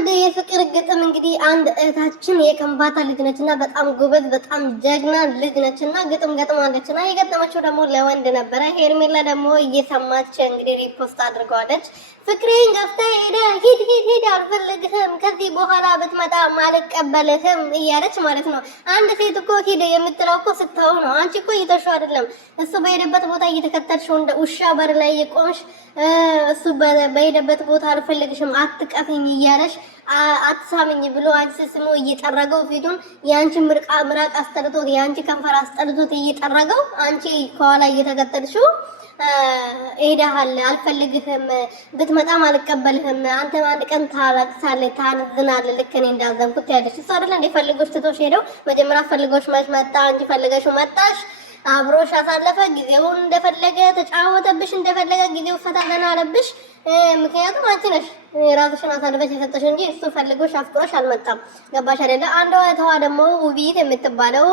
አንድ የፍቅር ግጥም እንግዲህ አንድ እህታችን የከምባታ ልጅ ነችና በጣም ጎበዝ በጣም ጀግና ልጅ ነችና ግጥም ገጥማለችና የገጠመችው ደግሞ ለወንድ ነበረ። ሄርሜላ ደግሞ እየሰማች እንግዲህ ሪፖስት አድርገዋለች። ፍቅሬን ገፍታ ሄደ ሂድ አልፈልግህም ከዚህ በኋላ ብትመጣ ማልቀበልህም እያለች ማለት ነው። አንድ ሴት እኮ ሂድ የምትለው እኮ ስታው ነው። አንቺ እኮ እየተሽው አይደለም እሱ በሄደበት ቦታ እየተከተልሽው እንደ ውሻ በር ላይ የቆምሽ እሱ በሄደበት ቦታ አልፈልግሽም አትቀፊኝ እያለሽ አትሳምኝ ብሎ አንቺ ስሙ እየጠረገው ፊቱን ያንቺ ምራቅ አስጠልቶት ያንቺ ከንፈር አስጠልቶት እየጠረገው አንቺ ከኋላ እየተከተልሽው ሄደሃል አልፈልግህም ብትመጣም አልቀበልህም አንተ አንድ ቀን ታለቅሳለህ ታዝናለህ ልክ እኔ እንዳዘንኩት ያለሽ እሱ አይደል እንደ ፈልጎሽ ትቶሽ ሄደው መጀመሪያ ፈልጎሽ መጣ አንቺ ፈልገሽው መጣሽ አብሮሽ አሳለፈ ጊዜውን እንደፈለገ ተጫወተብሽ እንደፈለገ ጊዜው ፈታተና አለብሽ። ምክንያቱም አንቺ ነሽ ራስሽን አሳልፈሽ የሰጠሽ እንጂ እሱ ፈልጎሽ አፍቅሮሽ አልመጣም። ገባሽ አይደለ? አንዷ ተዋ ደግሞ ውቢት የምትባለው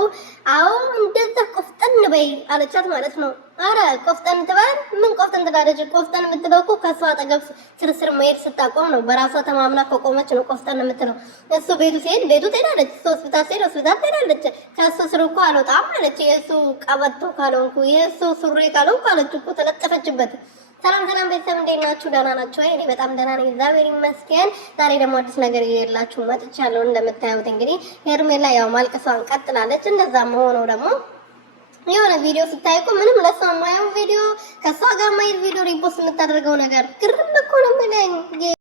አዎ እንደዛ ቆፍጠን በይ አለቻት ማለት ነው። አረ ቆፍጠን ትበል ምን ቆፍጠን ትላለች? ቆፍጠን የምትለው እኮ ከሷ አጠገብ ስርስር መሄድ ስታቆም ነው። በራሷ ተማምና ከቆመች ነው ቆፍጠን የምትለው። እሱ ቤቱ ሲሄድ ቤቱ ትሄዳለች፣ እሱ ሆስፒታል ሲሄድ ሆስፒታል ትሄዳለች። ከሱ ስር እኮ አልወጣም አለች። የእሱ ቀበቶ ካልሆንኩ የእሱ ሱሪ ካልሆንኩ አለች እኮ ተለጠፈችበት። ሰላም ቤተሰብ እንዴት ናችሁ? ደህና ናችሁ? እኔ በጣም ደህና ነኝ፣ እግዚአብሔር ይመስገን። ዛሬ ደግሞ አዲስ ነገር ይዤላችሁ መጥቻለሁ። እንደምታዩት እንግዲህ ሄርሜላ ያው ማልቀሷን ቀጥላለች። እንደዛም ሆኖ ደግሞ የሆነ ቪዲዮ ስታይ እኮ ምንም ለሷ የማየው ቪዲዮ ከሷ ጋር ማየት ቪዲዮ ሪፖስት የምታደርገው ነገር ግርም እኮ ነው የሚለኝ።